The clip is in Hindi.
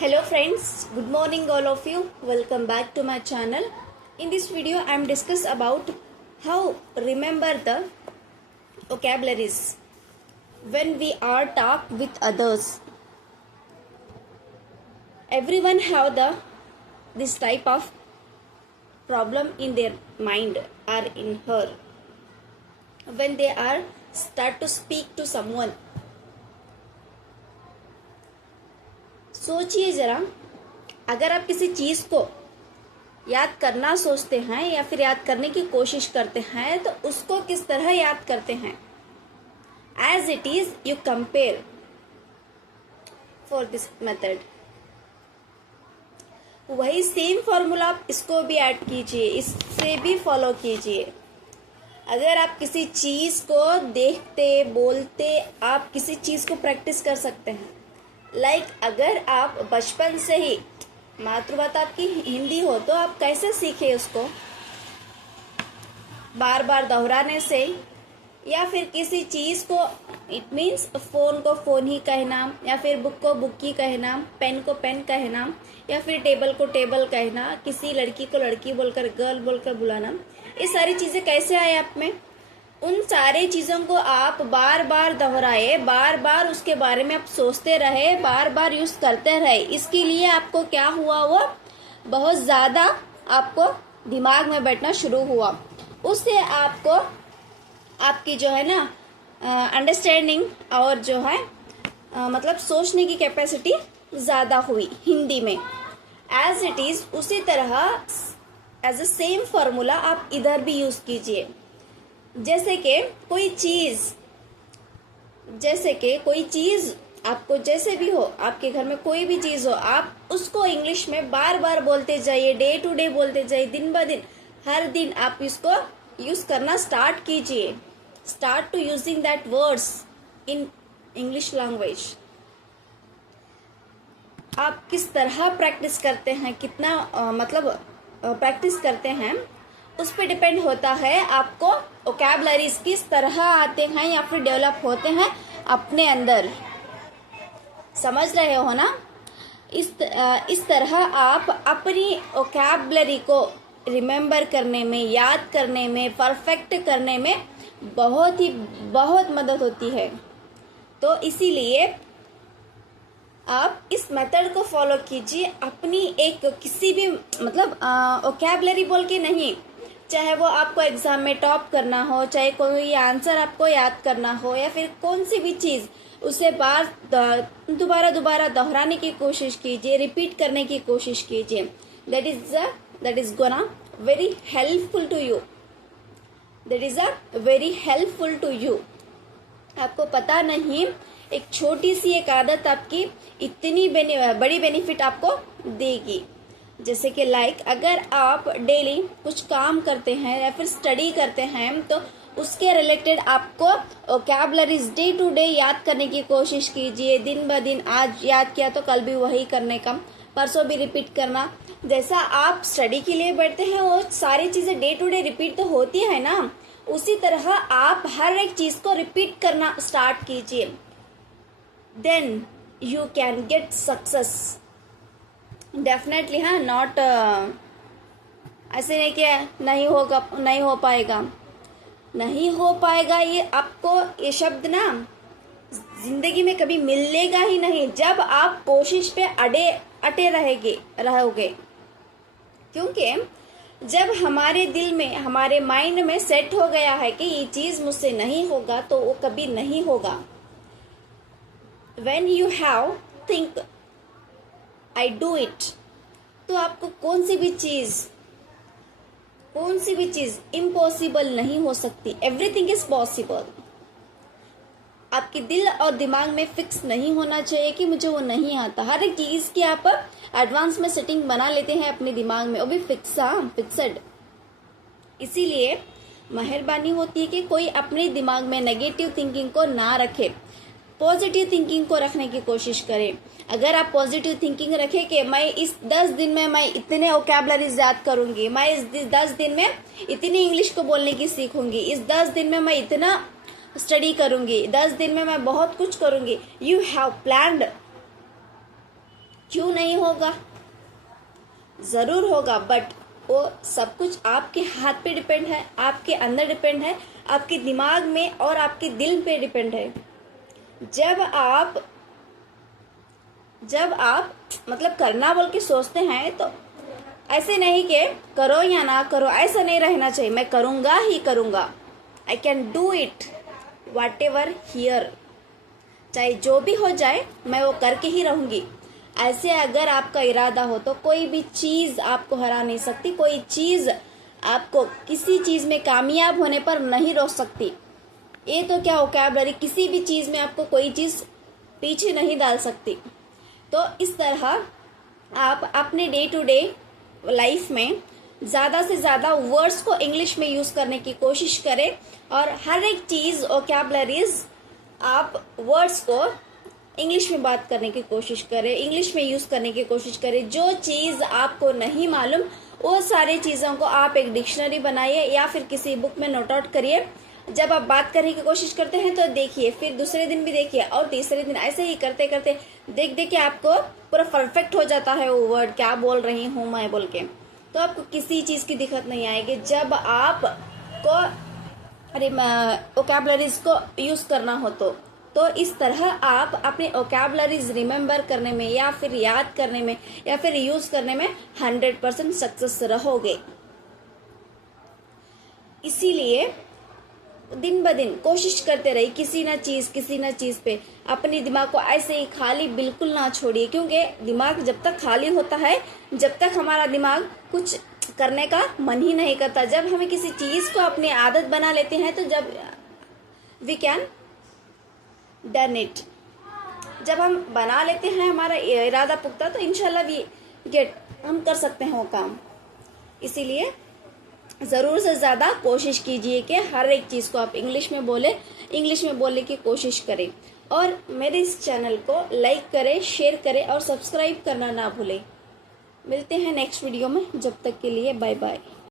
Hello friends, good morning all of you. Welcome back to my channel. In this video I am discuss about how remember the vocabularies when we are talk with others. Everyone have this type of problem in their mind or in her when they are start to speak to someone. सोचिए ज़रा, अगर आप किसी चीज़ को याद करना सोचते हैं या फिर याद करने की कोशिश करते हैं तो उसको किस तरह याद करते हैं. As it is you compare for this method. वही सेम फॉर्मूला आप इसको भी ऐड कीजिए, इससे भी फॉलो कीजिए. अगर आप किसी चीज़ को देखते बोलते आप किसी चीज़ को प्रैक्टिस कर सकते हैं. अगर आप बचपन से ही मातृभाषा आपकी हिंदी हो तो आप कैसे सीखे उसको, बार बार दोहराने से, या फिर किसी चीज़ को, इट मीन्स फ़ोन को फ़ोन ही कहना, या फिर बुक को बुक ही कहना, पेन को पेन कहना, या फिर टेबल को टेबल कहना, किसी लड़की को लड़की बोलकर गर्ल बोलकर बुलाना. ये सारी चीज़ें कैसे आए आप में? उन सारी चीज़ों को आप बार बार दोहराए, बार बार उसके बारे में आप सोचते रहे, बार बार यूज़ करते रहे. इसके लिए आपको क्या हुआ, वो बहुत ज़्यादा आपको दिमाग में बैठना शुरू हुआ. उससे आपको आपकी जो है ना अंडरस्टैंडिंग और जो है मतलब सोचने की कैपेसिटी ज़्यादा हुई हिंदी में. एज इट इज़ उसी तरह एज अ सेम फार्मूला आप इधर भी यूज़ कीजिए. जैसे कि कोई चीज़ आपको जैसे भी हो, आपके घर में कोई भी चीज़ हो, आप उसको इंग्लिश में बार बार बोलते जाइए, डे टू डे बोलते जाइए, दिन ब दिन, हर दिन आप इसको यूज़ करना स्टार्ट कीजिए. Start to using that words in English language. आप किस तरह प्रैक्टिस करते हैं, कितना प्रैक्टिस करते हैं, उस पर डिपेंड होता है. आपको वोकैबुलरीज किस तरह आते हैं या फिर डेवलप होते हैं अपने अंदर. समझ रहे हो ना? इस तरह आप अपनी वोकैबुलरी को रिमेम्बर करने में, याद करने में, परफेक्ट करने में बहुत मदद होती है. तो इसीलिए आप इस मेथड को फॉलो कीजिए. अपनी एक किसी भी वोकैबुलरी बोल के नहीं, चाहे वो आपको एग्ज़ाम में टॉप करना हो, चाहे कोई आंसर आपको याद करना हो, या फिर कौन सी भी चीज़, उसे दोबारा दोहराने की कोशिश कीजिए, रिपीट करने की कोशिश कीजिए. That is gonna very helpful to you. That is very helpful to you. आपको पता नहीं, एक छोटी सी एक आदत आपकी इतनी बड़ी बेनिफिट आपको देगी. जैसे कि अगर आप डेली कुछ काम करते हैं या फिर स्टडी करते हैं तो उसके रिलेटेड आपको वोकैबुलरीज डे टू डे याद करने की कोशिश कीजिए. दिन ब दिन, आज याद किया तो कल भी वही करने का, परसों भी रिपीट करना. जैसा आप स्टडी के लिए बैठते हैं वो सारी चीज़ें डे टू डे रिपीट तो होती है ना, उसी तरह आप हर एक चीज़ को रिपीट करना स्टार्ट कीजिए. Then you can get success definitely. हाँ, नॉट ऐसे नहीं कि नहीं हो पाएगा. ये आपको ये शब्द ना जिंदगी में कभी मिलेगा ही नहीं जब आप कोशिश पे अटे रहोगे. क्योंकि जब हमारे दिल में, हमारे माइंड में सेट हो गया है कि ये चीज़ मुझसे नहीं होगा तो वो कभी नहीं होगा. When you have think I do it, तो आपको कौन सी भी चीज़ इम्पॉसिबल नहीं हो सकती. Everything is possible. आपके दिल और दिमाग में फिक्स नहीं होना चाहिए कि मुझे वो नहीं आता. हर एक चीज़ की आप एडवांस में सेटिंग बना लेते हैं अपने दिमाग में, वो भी फिक्सड. इसीलिए मेहरबानी होती है कि कोई अपने दिमाग में नेगेटिव थिंकिंग को ना रखे, पॉजिटिव थिंकिंग को रखने की कोशिश करें. अगर आप पॉजिटिव थिंकिंग रखें कि मैं इस 10 दिन में मैं इतने वोकैबुलरीज याद करूंगी, मैं इस 10 दिन में इतनी इंग्लिश को बोलने की सीखूंगी, इस 10 दिन में मैं इतना स्टडी करूंगी, 10 दिन में मैं बहुत कुछ करूंगी. यू हैव प्लान्ड क्यों नहीं होगा? ज़रूर होगा, बट वो सब कुछ आपके हाथ पे डिपेंड है, आपके अंदर डिपेंड है, आपके दिमाग में और आपके दिल पे डिपेंड है। जब आप मतलब करना बोल के सोचते हैं तो ऐसे नहीं कि करो या ना करो, ऐसा नहीं रहना चाहिए। मैं करूँगा ही करूँगा, I can do it whatever here, चाहे जो भी हो जाए मैं वो करके ही रहूँगी। ऐसे अगर आपका इरादा हो तो कोई भी चीज़ आपको हरा नहीं सकती, कोई चीज़ आपको किसी चीज़ में कामयाब होने पर नहीं रोक सकती। ये तो क्या वोकैबुलरी, किसी भी चीज़ में आपको कोई चीज़ पीछे नहीं डाल सकती। तो इस तरह आप अपने डे टू डे लाइफ में ज़्यादा से ज़्यादा वर्ड्स को इंग्लिश में यूज़ करने की कोशिश करें, और हर एक चीज़ वोकैबुलरीज आप वर्ड्स को इंग्लिश में बात करने की कोशिश करें, इंग्लिश में यूज़ करने की कोशिश करें। जो चीज़ आपको नहीं मालूम वो सारी चीज़ों को आप एक डिक्शनरी बनाइए या फिर किसी बुक में नोट आउट करिए। जब आप बात करने की कोशिश करते हैं तो देखिए, फिर दूसरे दिन भी देखिए और तीसरे दिन, ऐसे ही करते करते देख देख के आपको पूरा परफेक्ट हो जाता है वो वर्ड, क्या बोल रही हूँ मैं बोल के। तो आपको किसी चीज़ की दिक्कत नहीं आएगी जब आपको वोकैबुलरीज को यूज़ करना हो। तो इस तरह आप अपने वोकैबुलरीज रिमेम्बर करने में या फिर याद करने में या फिर यूज़ करने में 100% सक्सेस रहोगे। इसीलिए दिन ब दिन कोशिश करते रहिए, किसी ना चीज़ पे अपने दिमाग को ऐसे ही खाली बिल्कुल ना छोड़िए, क्योंकि दिमाग जब तक खाली होता है, जब तक हमारा दिमाग कुछ करने का मन ही नहीं करता। जब हमें किसी चीज़ को अपनी आदत बना लेते हैं तो जब वी कैन डन इट, जब हम बना लेते हैं, हमारा इरादा पुख्ता, तो इंशाल्लाह वी गेट, हम कर सकते हैं वो काम। इसीलिए ज़रूर से ज़्यादा कोशिश कीजिए कि हर एक चीज़ को आप इंग्लिश में बोलें, इंग्लिश में बोलने की कोशिश करें। और मेरे इस चैनल को लाइक करें, शेयर करें और सब्सक्राइब करना ना भूलें। मिलते हैं नेक्स्ट वीडियो में, जब तक के लिए बाय बाय।